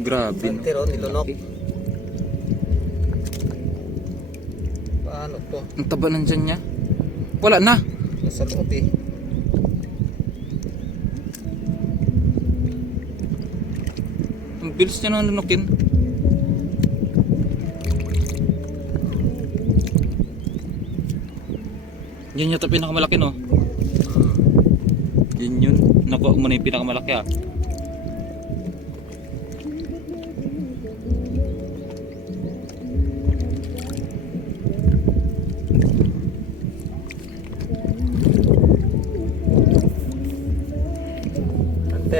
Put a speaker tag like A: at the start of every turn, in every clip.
A: Grabe.
B: Hunter oh, nilunok. Paano to?
A: Ang taba ng tiyan niya. Wala na.
B: Nasa loob eh.
A: Ang bilis niya nang lunukin. Yan yata pinakamalaki no. Yun yun. Nakuha mo na yung pinakamalaki ah.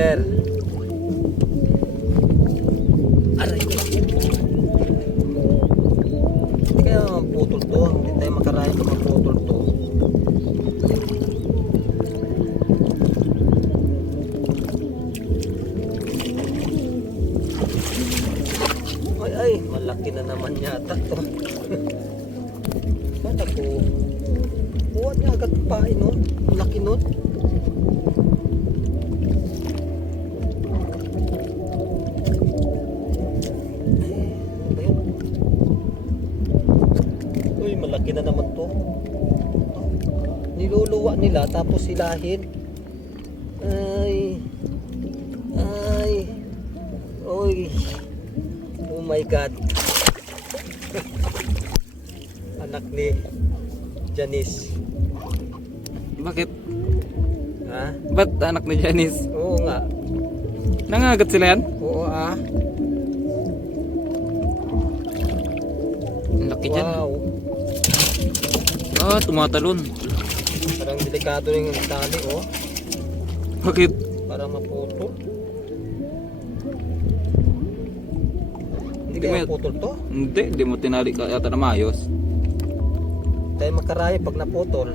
B: Hunter. Aray ko. Hindi kaya maputol to. Hindi tayo makaraya ito maputol to. Ay ay, malaki na naman yata to. Ba't ako? Buwan niya agad pa, no? Laki nun. Ano Uy, malaki na naman to. Niluluwa nila tapos silahin. Ay. Ay. Uy. Oh my God. Anak ni Janice.
A: Bakit?
B: Ha?
A: Ba't anak ni Janice?
B: Oo nga.
A: Nangagat sila yan? Ang laki dyan.
B: Wow.
A: Ah, tumatalon.
B: Parang delikado yung tali oh.
A: Bakit?
B: Para maputol. Hindi kaya
A: yan-
B: putol to?
A: Hindi, hindi mo tinali ka yata na maayos.
B: Tayo makaraya pag naputol.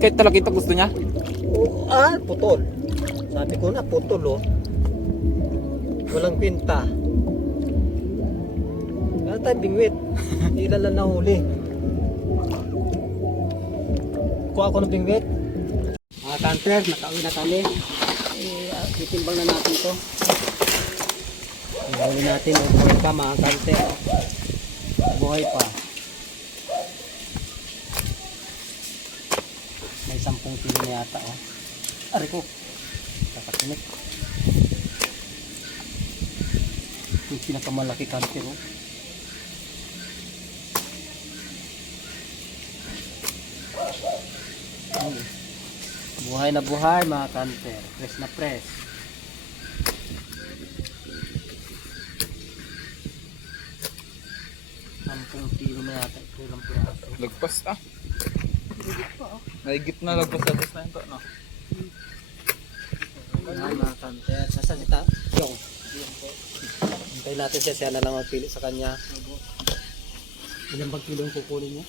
A: Kahit talakita gusto niya.
B: Oo, ah, putol. Sabi ko na, putol oh. Walang pinta. Kaya tayo bingwit. Hindi lang lang nahuli. Kuha ako ng bingwit. Mga kanter, nakauwi na kami. Eh, titimbang na natin to. Ihuli natin, oh, buhay pa mga kanter. Buhay pa. May sampung kilo na yata, oh. Ari ko. Kakatinit. Yung pinakamalaki kanter, oh. Ay. Buhay na buhay mga kanter. Press na press. Sampung kilo na yata. Ito lang piraso.
A: Lagpas ah. Naigit na lagpas lagpas na ito, no?
B: Nasaan si Ta? Yung. Hintay natin siya. Siya na lang magpili sa kanya. Ilang bang kilo ang kukunin niya?